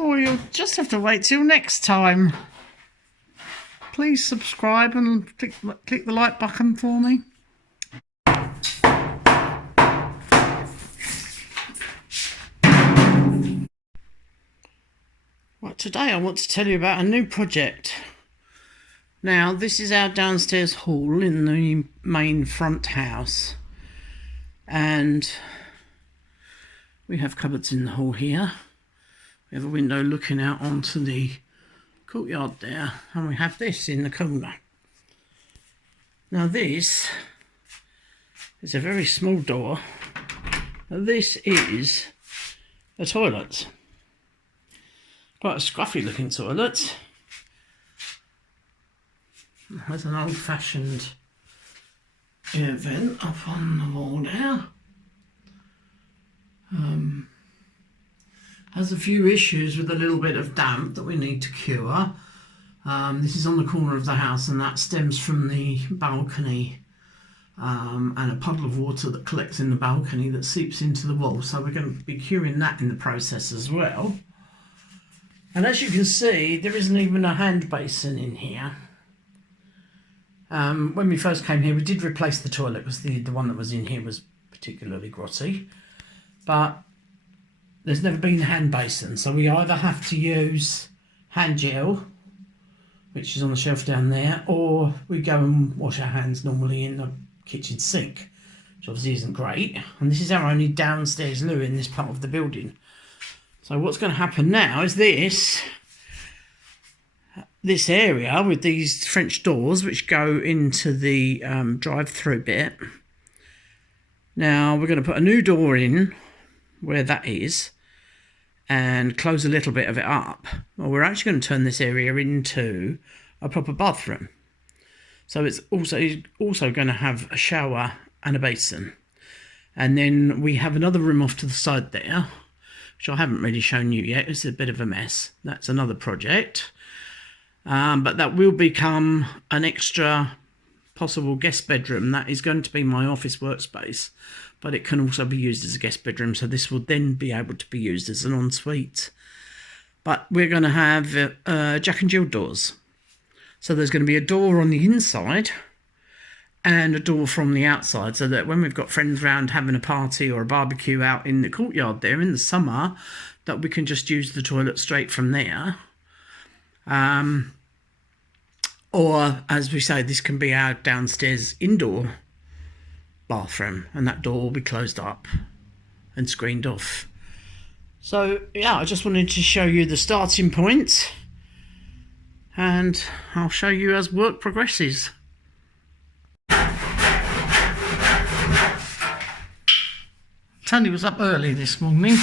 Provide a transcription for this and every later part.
Oh, you'll just have to wait till next time. Please subscribe and click the like button for me. Right, today I want to tell you about a new project. Now, this is our downstairs hall in the main front house, and we have cupboards in the hall here. We have a window looking out onto the courtyard there, and we have this in the corner. Now this is a very small door. This is a toilet. Quite a scruffy looking toilet. There's an old-fashioned air vent up on the wall there. Has a few issues with a little bit of damp that we need to cure. This is on the corner of the house, and that stems from the balcony and a puddle of water that collects in the balcony that seeps into the wall. So we're going to be curing that in the process as well. And as you can see, there isn't even a hand basin in here. When we first came here, we did replace the toilet because the one that was in here was particularly grotty. But there's never been a hand basin, so we either have to use hand gel, which is on the shelf down there, or we go and wash our hands normally in the kitchen sink, which obviously isn't great. And this is our only downstairs loo in this part of the building. So what's going to happen now is this area with these French doors which go into the drive-through bit. Now we're going to put a new door in where that is and close a little bit of it up. Well, we're actually going to turn this area into a proper bathroom. So it's also going to have a shower and a basin. And then we have another room off to the side there, which I haven't really shown you yet. It's a bit of a mess. That's another project. But that will become an extra possible guest bedroom. That is going to be my office workspace, but it can also be used as a guest bedroom. So this will then be able to be used as an ensuite. But we're going to have Jack and Jill doors. So there's going to be a door on the inside and a door from the outside, so that when we've got friends round having a party or a barbecue out in the courtyard there in the summer, that we can just use the toilet straight from there. Or, as we say, this can be our downstairs indoor bathroom, and that door will be closed up and screened off. So, yeah, I just wanted to show you the starting point, and I'll show you as work progresses. Tony was up early this morning.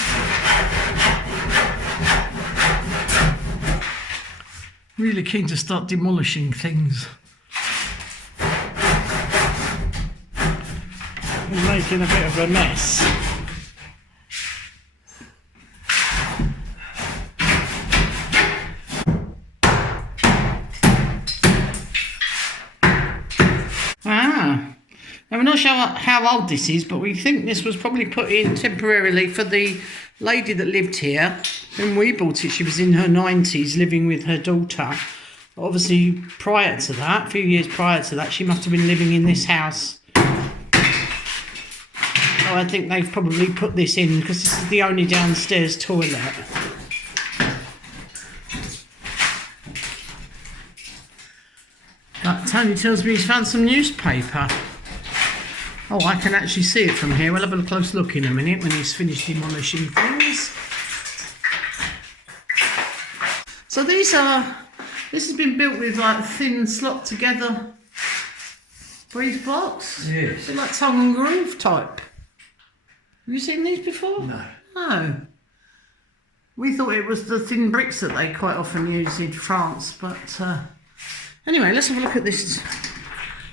Really keen to start demolishing things. We're making a bit of a mess. Now we're not sure how old this is, but we think this was probably put in temporarily for the lady that lived here. When we bought it, she was in her 90s living with her daughter. Obviously, prior to that, a few years prior to that, she must have been living in this house. So I think they've probably put this in because this is the only downstairs toilet. But Tony tells me he's found some newspaper. Oh, I can actually see it from here. We'll have a close look in a minute when he's finished demolishing things. So this has been built with like thin slot together breeze blocks. Yes. They're like tongue and groove type. Have you seen these before? No. No. We thought it was the thin bricks that they quite often use in France, but anyway, let's have a look at this.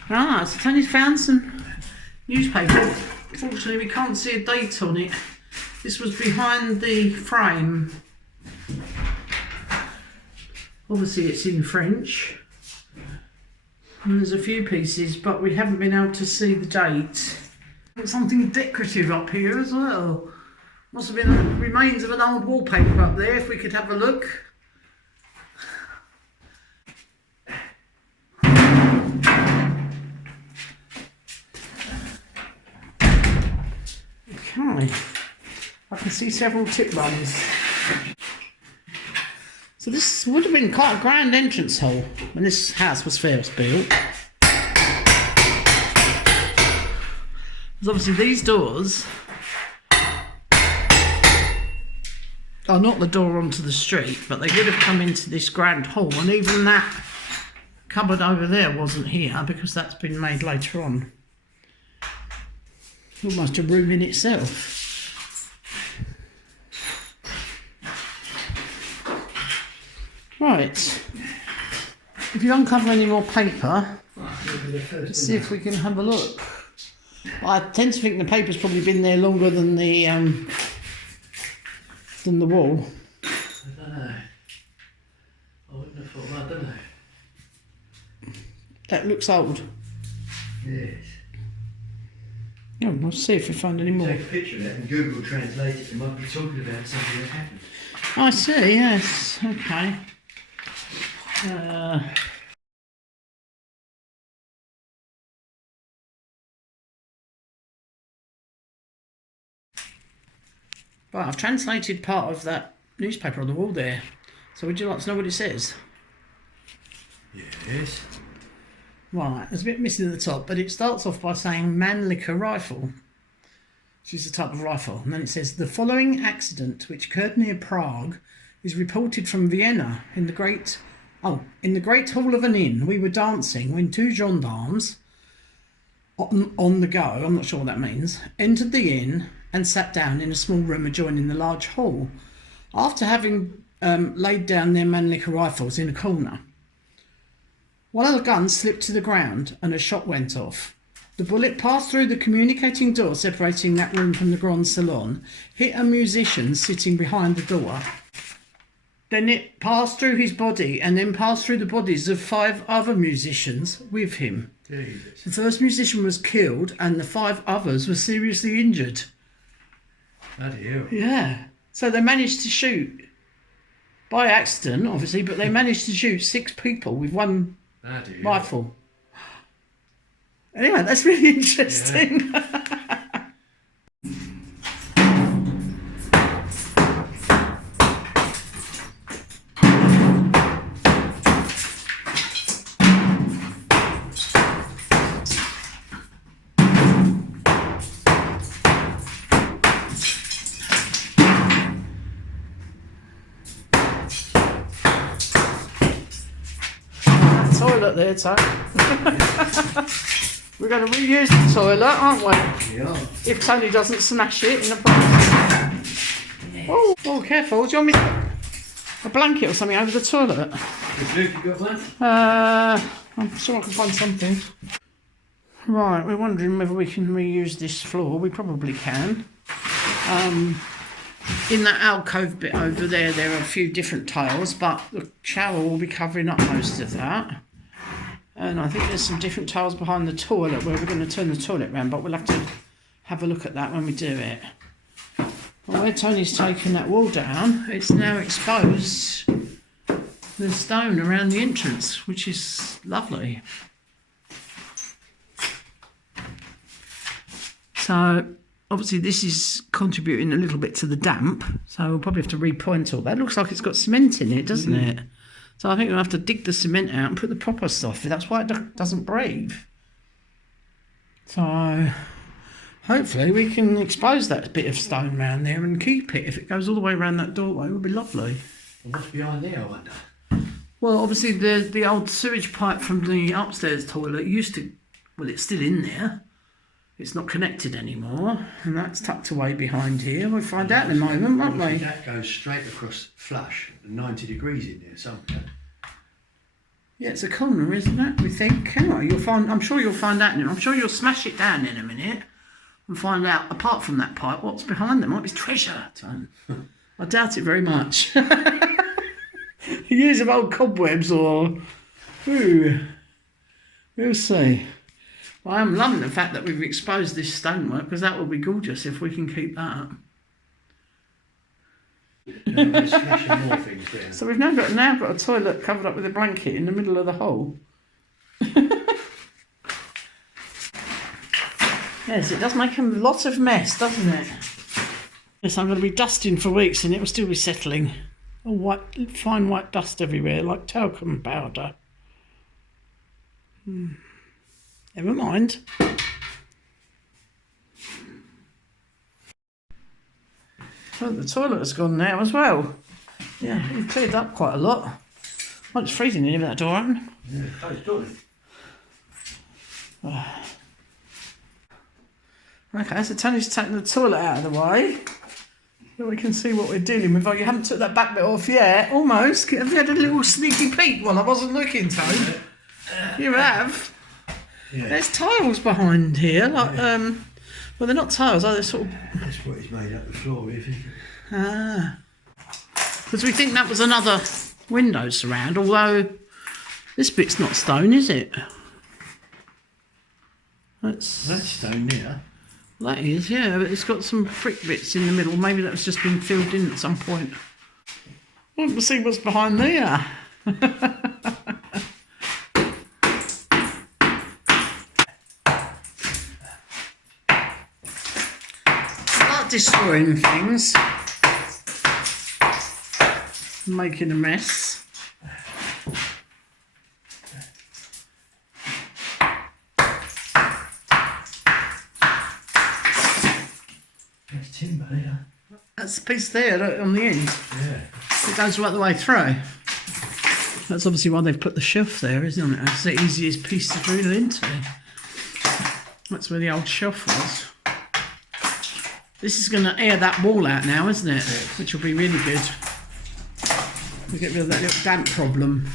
Ah, so Tony's found some newspaper. Unfortunately, we can't see a date on it. This was behind the frame. Obviously, it's in French. And there's a few pieces, but we haven't been able to see the date. Got something decorative up here as well. Must have been the remains of an old wallpaper up there, if we could have a look. Okay, I can see several tip runs. So this would have been quite a grand entrance hall when this house was first built. Because obviously these doors are not the door onto the street, but they would have come into this grand hall, and even that cupboard over there wasn't here because that's been made later on. Almost a room in itself. Right, if you uncover any more paper, let's see if we can have a look. I tend to think the paper's probably been there longer than the wall. I don't know. I wouldn't have thought, I don't know. That looks old. Yes. Oh, we'll see if we find any more. Take a picture of it and Google Translate it. They might be talking about something that happened. I see, yes. Okay. Right, I've translated part of that newspaper on the wall there. So would you like to know what it says? Yes. Right, there's a bit missing at the top, but it starts off by saying Mannlicher rifle, which is a type of rifle. And then it says, the following accident, which occurred near Prague, is reported from Vienna. In the great hall of an inn, we were dancing when two gendarmes on the go, I'm not sure what that means, entered the inn and sat down in a small room adjoining the large hall, after having laid down their Mannlicher rifles in a corner. One of the guns slipped to the ground and a shot went off. The bullet passed through the communicating door separating that room from the Grand Salon, hit a musician sitting behind the door. Then it passed through his body and then passed through the bodies of 5 other musicians with him. Jesus. The first musician was killed and the 5 others were seriously injured. Bloody hell. Yeah. So they managed to shoot, by accident obviously, but they managed to shoot 6 people with one rifle. Anyway, that's really interesting. Yeah. Toilet there, Tom. We're going to reuse the toilet, aren't we? Yeah. If Tony doesn't smash it in the process. Yes. Oh, careful. Do you want me a blanket or something over the toilet? Luke, you got one? I'm sure I can find something. Right, we're wondering whether we can reuse this floor. We probably can. In that alcove bit over there, there are a few different tiles, but the shower will be covering up most of that. And I think there's some different tiles behind the toilet where we're going to turn the toilet round, but we'll have to have a look at that when we do it. Well, where Tony's taken that wall down, it's now exposed the stone around the entrance, which is lovely. So obviously this is contributing a little bit to the damp, so we'll probably have to repoint all that. It looks like it's got cement in it, doesn't it? So I think we'll have to dig the cement out and put the proper stuff in. That's why it doesn't breathe. So hopefully we can expose that bit of stone around there and keep it. If it goes all the way around that doorway, it would be lovely. Well, what's behind there, I wonder? Well, obviously the old sewage pipe from the upstairs toilet used to, well, it's still in there. It's not connected anymore, and that's tucked away behind here. We'll find out in a moment, won't we? That goes straight across flush, 90 degrees in there somewhere. Yeah, it's a corner, isn't it? We think. Anyway, you'll find. I'm sure you'll find out. I'm sure you'll smash it down in a minute and find out. Apart from that pipe, what's behind there might be treasure. I doubt it very much. Years of old cobwebs, or we'll see. Well, I am loving the fact that we've exposed this stonework, because that will be gorgeous if we can keep that up. There's smashing more things down. So we've now got a toilet covered up with a blanket in the middle of the hole. Yes, it does make a lot of mess, doesn't it? Yes, I'm going to be dusting for weeks and it will still be settling. All white, fine white dust everywhere, like talcum powder. Never mind. Well, the toilet has gone now as well. Yeah, you've cleared up quite a lot. Well, it's freezing in here with that door open. Yeah, closed door. Okay, so Tony's taken the toilet out of the way. So we can see what we're dealing with. Oh, you haven't took that back bit off yet. Almost. Have you had a little sneaky peek while I wasn't looking, Tony? You have. Yeah. There's tiles behind here. Like, well, they're not tiles, are they? Sort of. That's what he's made up the floor with, isn't it? Ah. Because we think that was another window surround, although this bit's not stone, is it? That's stone there. That is, yeah, but it's got some brick bits in the middle. Maybe that's just been filled in at some point. We'll see what's behind there. Start destroying things. Making a mess. Timber there. That's a piece there look, on the end. Yeah. It goes right the way through. That's obviously why they've put the shelf there, isn't it? It's the easiest piece to drill into. That's where the old shelf was. This is going to air that wall out now, isn't it? Yes. Which will be really good. We'll get rid of that little damp problem.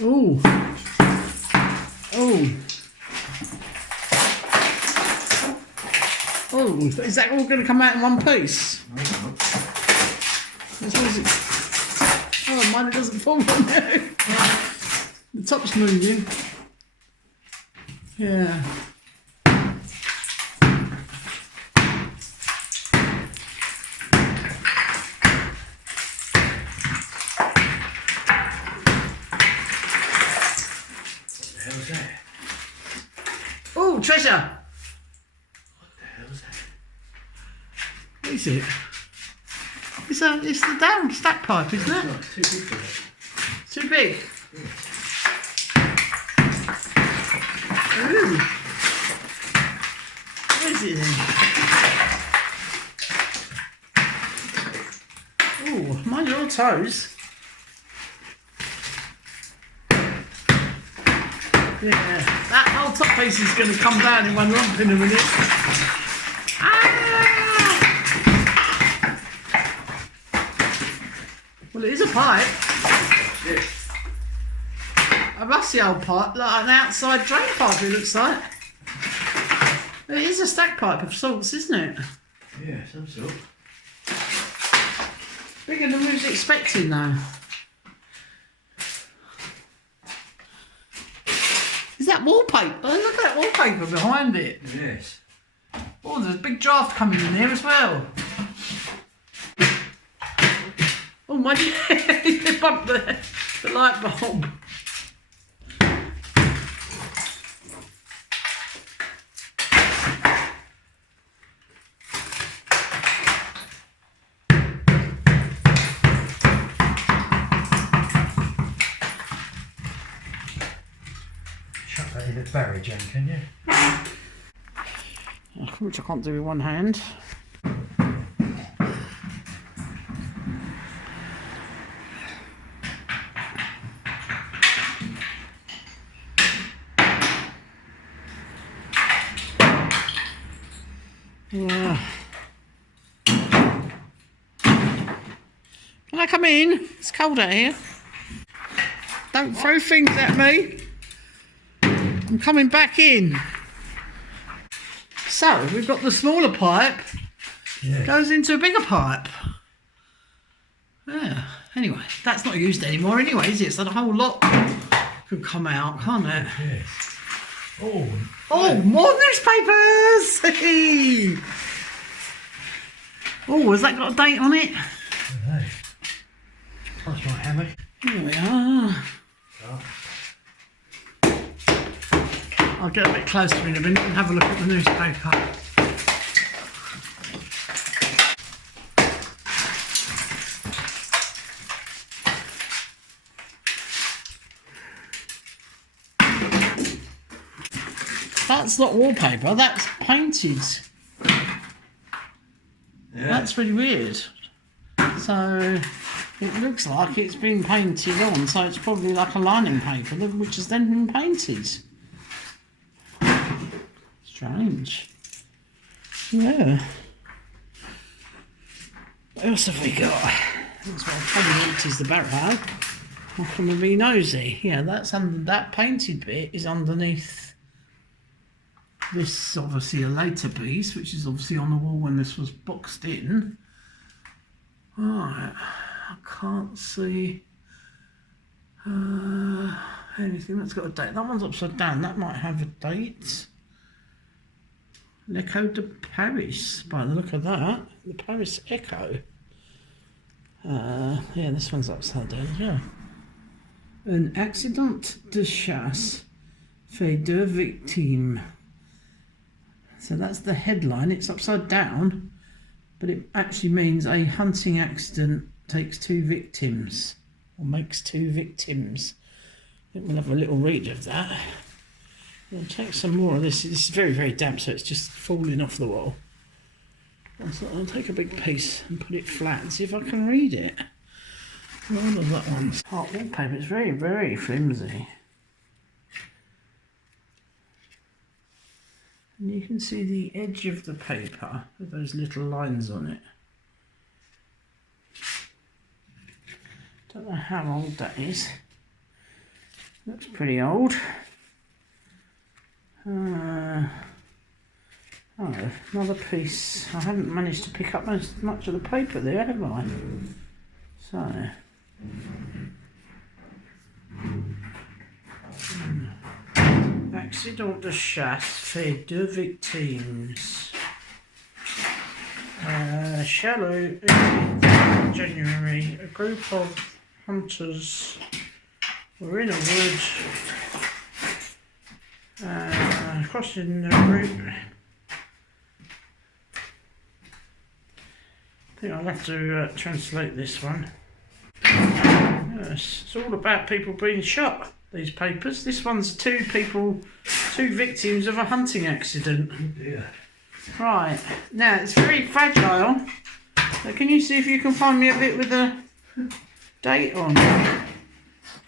Oh. Oh. Oh, is that all going to come out in one piece? Oh, mine doesn't fall on there. The top's moving. Yeah. How's that? Oh, treasure! What is it? It's the down stack pipe, isn't it? No, it's too big for that. Too big? Ooh. What is it then? Ooh, mind your toes. Yeah, that whole top piece is going to come down in one lump in a minute. Well, it is a pipe. Yeah. A rusty old pipe, like an outside drain pipe, it looks like. It is a stack pipe of sorts, isn't it? Yeah, some sort. Bigger than we was expecting, though. Is that wallpaper? Oh, look at that wallpaper behind it. Yes. Oh, there's a big draft coming in here as well. Oh my, you bumped the light bulb. Chuck that in a barrel, Jen, can you? Which I can't do with one hand. Yeah. Can I come in? It's cold out here. Don't throw things at me. I'm coming back in. So, we've got the smaller pipe. Yeah. Goes into a bigger pipe. Yeah. Anyway, that's not used anymore anyway, is it? So the whole lot could come out, can't it? Yeah. Oh, more newspapers! Hey. Oh, has that got a date on it? No. That's my hammock. Here we are. I'll get a bit closer in a minute and have a look at the newspaper. That's not wallpaper, that's painted. Yeah. That's really weird. So it looks like it's been painted on, so it's probably like a lining paper which has then been painted. Strange. Yeah. What else have we got? That's what I probably want is the barrow. I'm gonna be nosy. Yeah, that's under that painted bit is underneath. This is obviously a later piece, which is obviously on the wall when this was boxed in. Right, I can't see anything that's got a date. That one's upside down. That might have a date. L'Echo de Paris, by the look of that. The Paris Echo. Yeah, this one's upside down as well. Un accident de chasse fait deux victimes. So that's the headline. It's upside down, but it actually means a hunting accident takes 2 victims, or makes 2 victims. I think we'll have a little read of that. We'll take some more of this. This is very, very damp, so it's just falling off the wall. So I'll take a big piece and put it flat and see if I can read it. What of that one's hot wallpaper. It's very, very flimsy. And you can see the edge of the paper with those little lines on it. Don't know how old that is. Looks pretty old. Oh, another piece. I haven't managed to pick up much of the paper there, have I? So. Accident de chasse fait 2 victimes. Chateau, January. A group of hunters were in a wood, crossing the route. I think I'll have to translate this one. Yes, it's all about people being shot. These papers. This one's 2 victims of a hunting accident. Yeah. Right, now it's very fragile. So can you see if you can find me a bit with a date on?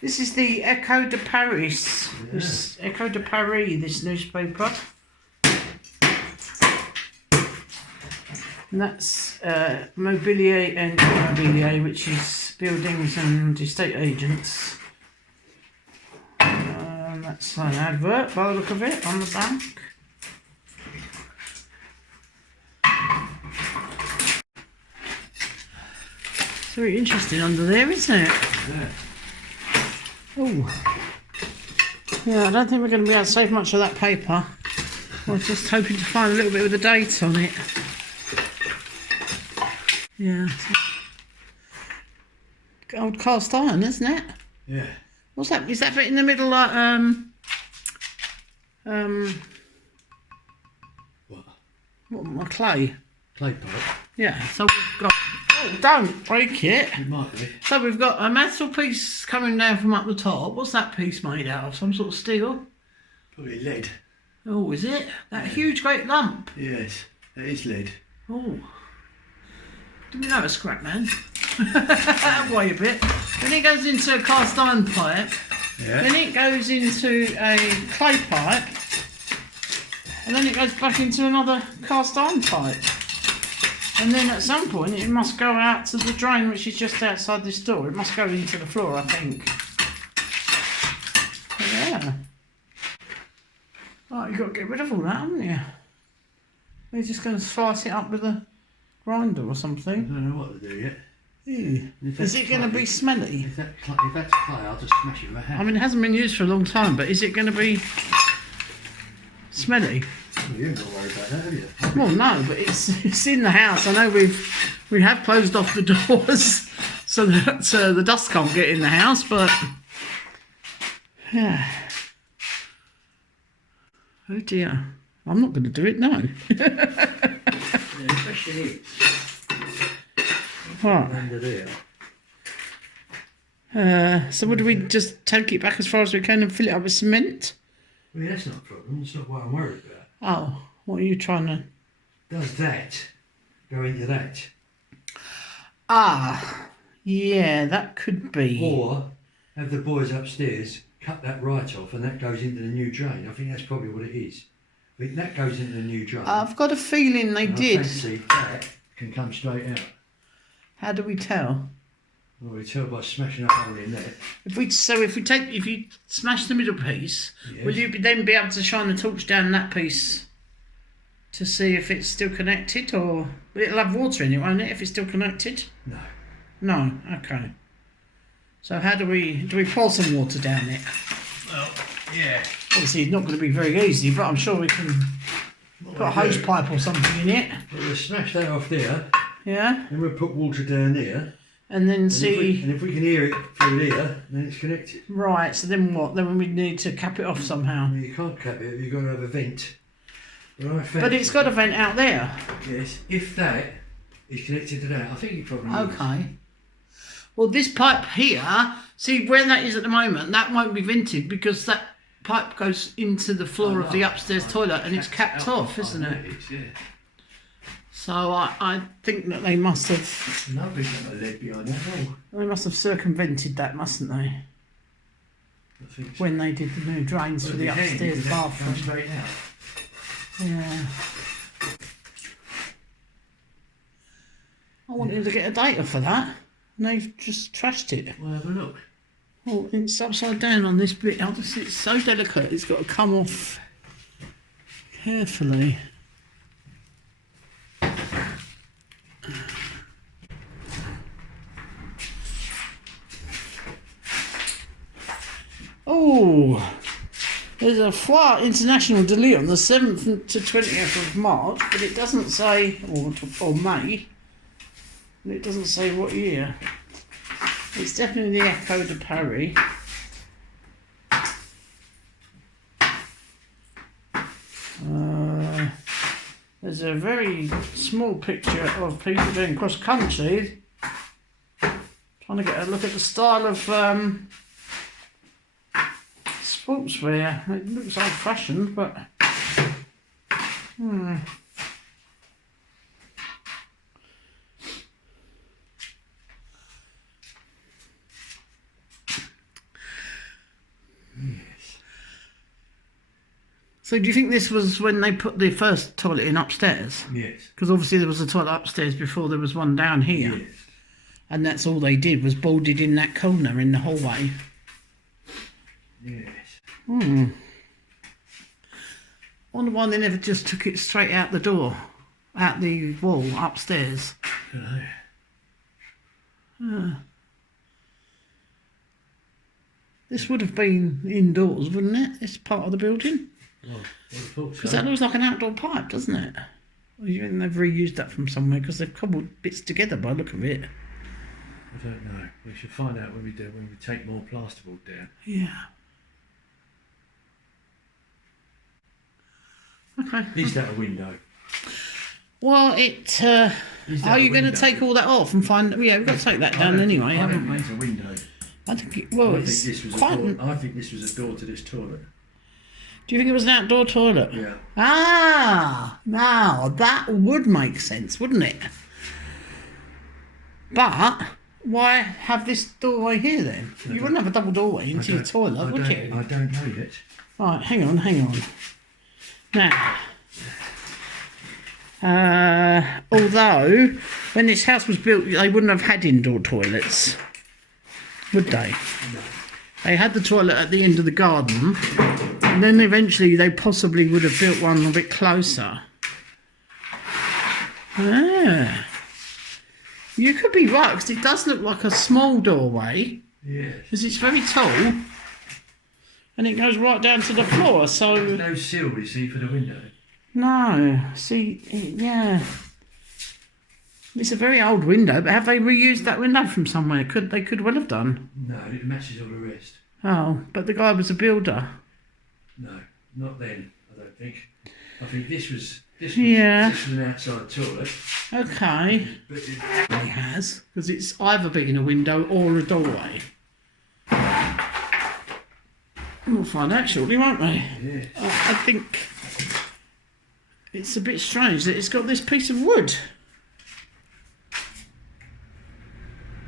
This is the Echo de Paris. Yeah. This Echo de Paris, this newspaper. And that's Mobilier and Immobilier, which is buildings and estate agents. That's an advert by the look of it on the back. It's very interesting under there, isn't it? Yeah. Oh. Yeah, I don't think we're going to be able to save much of that paper. I was just hoping to find a little bit with a date on it. Yeah. Old cast iron, isn't it? Yeah. What's that? Is that bit in the middle like what my clay? Clay pipe. Yeah, so we've got don't break it. It might be. So we've got a metal piece coming down from up the top. What's that piece made out of? Some sort of steel? Probably lead. Oh, is it? That huge great lump? Yes, it is lead. Oh. Didn't we know a scrap man? Wait a bit. Then it goes into a cast iron pipe. Yeah. Then it goes into a clay pipe. And then it goes back into another cast iron pipe. And then at some point it must go out to the drain which is just outside this door. It must go into the floor, I think. Yeah. Right, you've got to get rid of all that, haven't you? You're just going to slice it up with a grinder or I something. don't know what to do yet. Ew. Is it going to be smelly? If that's clay, I'll just smash it with a hand. I mean, it hasn't been used for a long time, but is it going to be smelly. Well, you haven't got to worry about that, have you? Well, no, but it's in the house. I know we have closed off the doors so that the dust can't get in the house, but yeah. Oh dear, I'm not going to do it. No. Yeah, especially here. What? Under there. So what do we just take it back as far as we can and fill it up with cement? I mean, that's not a problem. It's not what I'm worried about. Oh, what are you trying to? Does that go into that? Ah, yeah, that could be. Or have the boys upstairs cut that right off and that goes into the new drain? I think that's probably what it is. I think that goes into the new drain. I've got a feeling they and did. I fancy that can come straight out. How do we tell? Well, we tell by smashing a hole in there. If you smash the middle piece, Yes. will you then be able to shine the torch down that piece to see if it's still connected, or it'll have water in it, won't it? If it's still connected? No. No. Okay. So how do we pour some water down it? Well, yeah. Obviously, it's not going to be very easy, but I'm sure we can put a hose pipe or something in it. Well, we'll smash that off there, Yeah. and we'll put water down there. And then And see. if we can hear it through there, then it's connected. Right. So then what? Then we need to cap it off somehow. You can't cap it. You've got to have a vent. Right, But it's got a vent out there. Yes. If that is connected to that, I think it probably is. Okay. Well, this pipe here, see where that is at the moment, that won't be vented because that pipe goes into the floor of the upstairs toilet and it's capped off, isn't it? Yeah. So I think that they must have Nobody's got a lead behind that at all. they must have circumvented that, mustn't they? I think so. When they did the new drains for the Well, they can, upstairs because that comes bathroom. straight out. Yeah. I wanted to get a data for that, and they've just trashed it. Well, have a look. Oh, it's upside down on this bit. It's so delicate, it's got to come off carefully. Oh, there's a Foire International Delhi on the 7th to 20th of March, but it doesn't say, or May, and it doesn't say what year. It's definitely the Echo de Paris. There's a very small picture of people doing cross country. Trying to get a look at the style of sportswear. It looks old fashioned, but So do you think this was when they put the first toilet in upstairs? Yes. Because obviously there was a toilet upstairs before there was one down here. Yes. And that's all they did was boarded in that corner in the hallway. Yes. I wonder why they never just took it straight out the door, out the wall upstairs. I don't know. This would have been indoors, wouldn't it? This part of the building? Well, I thought Because so. that looks like an outdoor pipe, doesn't it? Well, you think they've reused that from somewhere because they've cobbled bits together by the look of it. I don't know. We should find out when we take more plasterboard down. Yeah. Okay. Is that a window? Well, Is that are a you going to window? take all that off and find? Yeah, we've got to take that down anyway, haven't we? It's a window. I think. Well, I it's think this was quite. a door. I think this was a door to this toilet. Do you think it was an outdoor toilet? Yeah. Ah, now that would make sense, wouldn't it? But why have this doorway here then? You wouldn't have a double doorway into your toilet, would you? I don't know yet. Right, hang on. Now, although when this house was built, they wouldn't have had indoor toilets, would they? No. They had the toilet at the end of the garden, and then eventually they possibly would have built one a bit closer. Ah. You could be right, because it does look like a small doorway, Yes. because it's very tall. and it goes right down to the floor. So There's no sill, you see, for the window. no, see, yeah. It's a very old window, but have they reused that window from somewhere? They could well have done. No, it matches all the rest. Oh, but the guy was a builder. No, not then, I don't think. I think this was Yeah. this was an outside toilet. Okay. But He has, because it's either been a window or a doorway. We'll find out shortly, won't we? yeah. I think it's a bit strange that it's got this piece of wood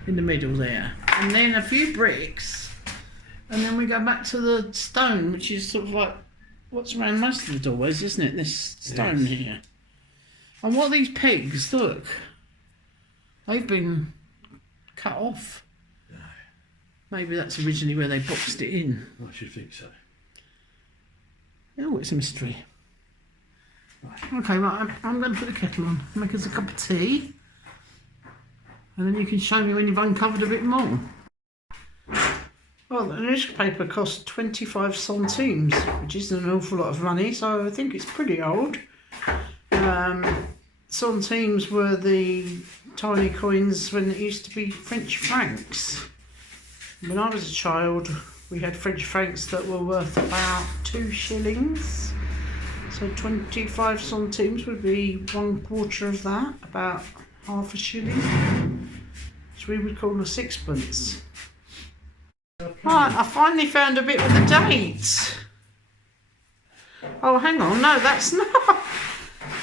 in the middle there, and then a few bricks, and then we go back to the stone, which is sort of like what's around most of the doorways, isn't it? This stone here. And what are these pegs? Look, they've been cut off. No. Maybe that's originally where they boxed it in. I should think so. Oh, it's a mystery. Right. Okay, right, I'm going to put the kettle on, make us a cup of tea, and then you can show me when you've uncovered a bit more. Well, the newspaper cost 25 centimes, which isn't an awful lot of money, so I think it's pretty old. Centimes were the tiny coins when it used to be French francs. When I was a child, we had French francs that were worth about 2 shillings. So 25 centimes would be 1/4 of that, about half a shilling, which we would call a sixpence. Right, I finally found a bit with the dates. Oh, hang on, no, that's not.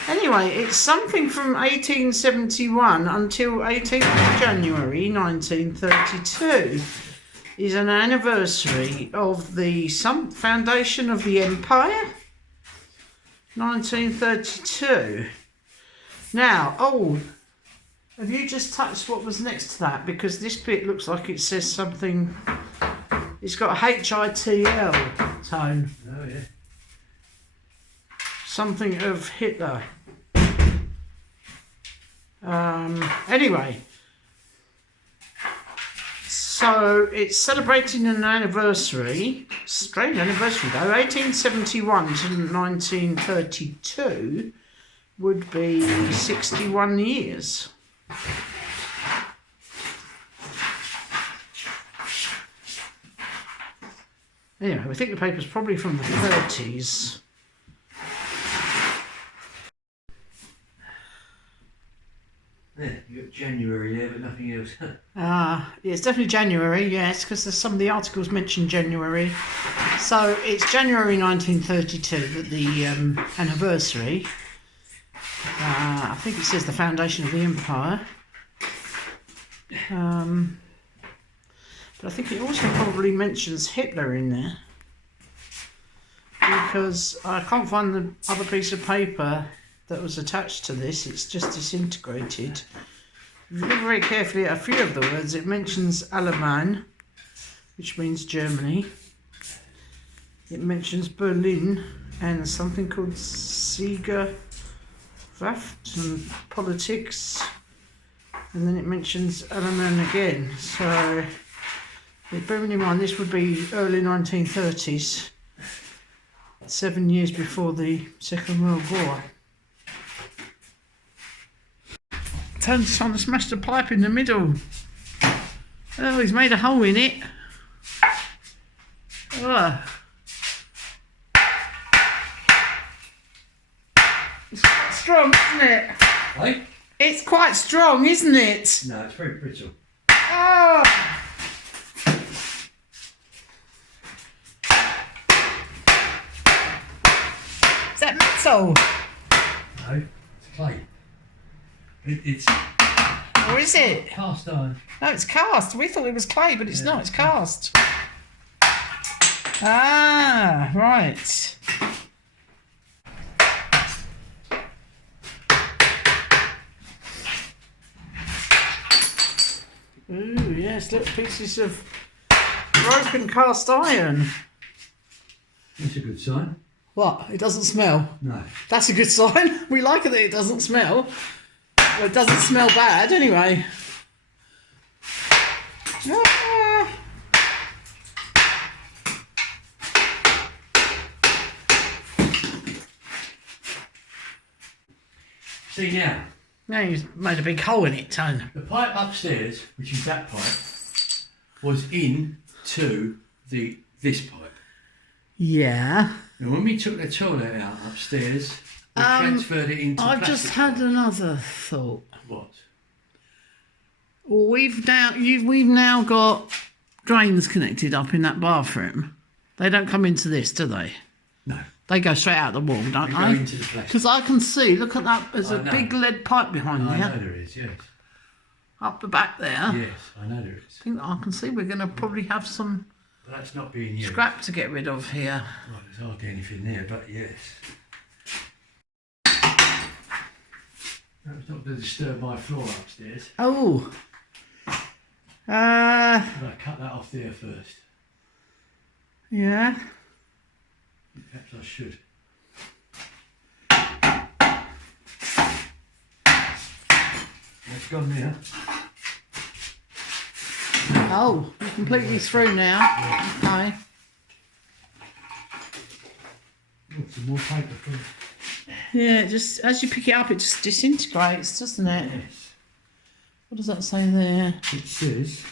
Anyway, it's something from 1871 until 18th of January 1932. Is an anniversary of the foundation of the empire, 1932. Now, oh, have you just touched what was next to that? Because this bit looks like it says something. It's got a HITL tone. Oh yeah. Something of Hitler. Anyway. So it's celebrating an anniversary, strange anniversary though, 1871 to 1932 would be 61 years. Anyway, we think the paper's probably from the 30s. Yeah, you got January there, but nothing else. Yeah, it's definitely January, yes, because some of the articles mention January. So it's January 1932, but the anniversary. I think it says the foundation of the empire. But I think it also probably mentions Hitler in there, because I can't find the other piece of paper that was attached to this. It's just disintegrated. If you look very carefully at a few of the words, it mentions Allemagne, which means Germany. It mentions Berlin and something called Siegerwaft and politics, and then it mentions Allemagne again. So bearing in mind this would be early 1930s, 7 years before the Second World War. Tony's trying to smash the pipe in the middle. Oh, he's made a hole in it. Oh. It's quite strong, isn't it? Hey? It's quite strong, isn't it? No, it's very brittle. Oh. Is that metal? No, it's clay. It's Or is it? cast iron. No, it's cast. We thought it was clay, but it's not. It's cast. Ah, right. Ooh, yes, little pieces of broken cast iron. That's a good sign. What? It doesn't smell? No. That's a good sign. We like it that it doesn't smell. Well, it doesn't smell bad anyway. Ah. See now. Now you've made a big hole in it, Tone. The pipe upstairs, which is that pipe, was into this pipe. Yeah. And when we took the toilet out upstairs, we transferred it into I've plastic just had pipe. another thought. What? Well, we've now got drains connected up in that bathroom. They don't come into this, do they? No. They go straight out the wall, don't They go they? into the plastic. Because I can see, look at that, there's a I know. big lead pipe behind I know there. there is, yes. Up the back there. Yes, I know there is. I think I can see we're going to probably have some But that's not being used. scrap to get rid of here. Right, there's hardly anything there, but yes. That's not going to disturb my floor upstairs. Oh. But I cut that off there first. Yeah. Perhaps I should. It's gone now. Oh, you're completely through now. Okay. Oh, some more paper from. Yeah, just as you pick it up, it just disintegrates, doesn't it? Yes. What does that say there? It says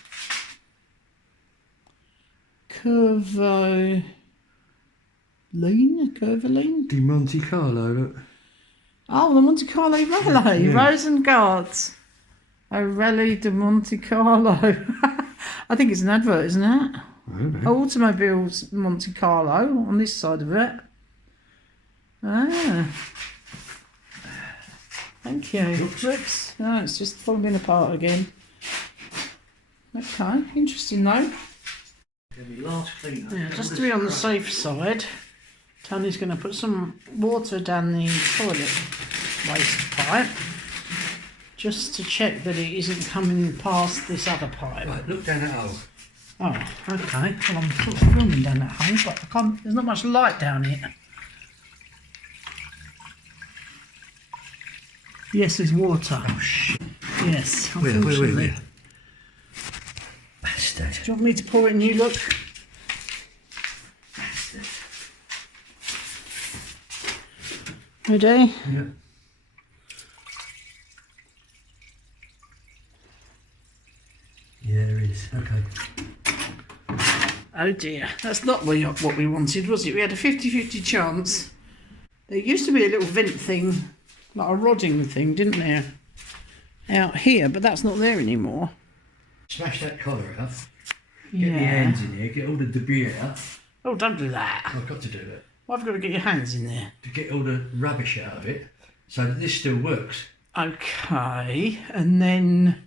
Curvoline? Curvoline? Di Monte Carlo, look. Oh, the Monte Carlo Relais. Yeah. Rose and Guards. A Relais de Monte Carlo. I think it's an advert, isn't it? Okay. Automobiles Monte Carlo on this side of it. Ah. Thank you. Whoops. No, it's just falling apart again. Okay, interesting though. Last clean up. Yeah, just to be on the safe side, Tony's going to put some water down the toilet waste pipe just to check that it isn't coming past this other pipe. Right, look down that hole. Oh, okay. Well, I'm sort of filming down that hole, but I can't, there's not much light down it. Yes, there's water. Oh shit. Yes, Where? unfortunately. Bastard. Do you want me to pour it and you look? Bastard. Ready? Yeah. Yeah, there is. Okay. Oh dear, that's not what we wanted, was it? We had a 50-50 chance. There used to be a little vent thing, like a rodding thing, didn't there? Out here, but that's not there anymore. Smash that collar out. Get Yeah. your hands in there. Get all the debris out. Oh, don't do that. I've got to do it Why have you got to get your hands in there? to get all the rubbish out of it, so that this still works. Okay, and then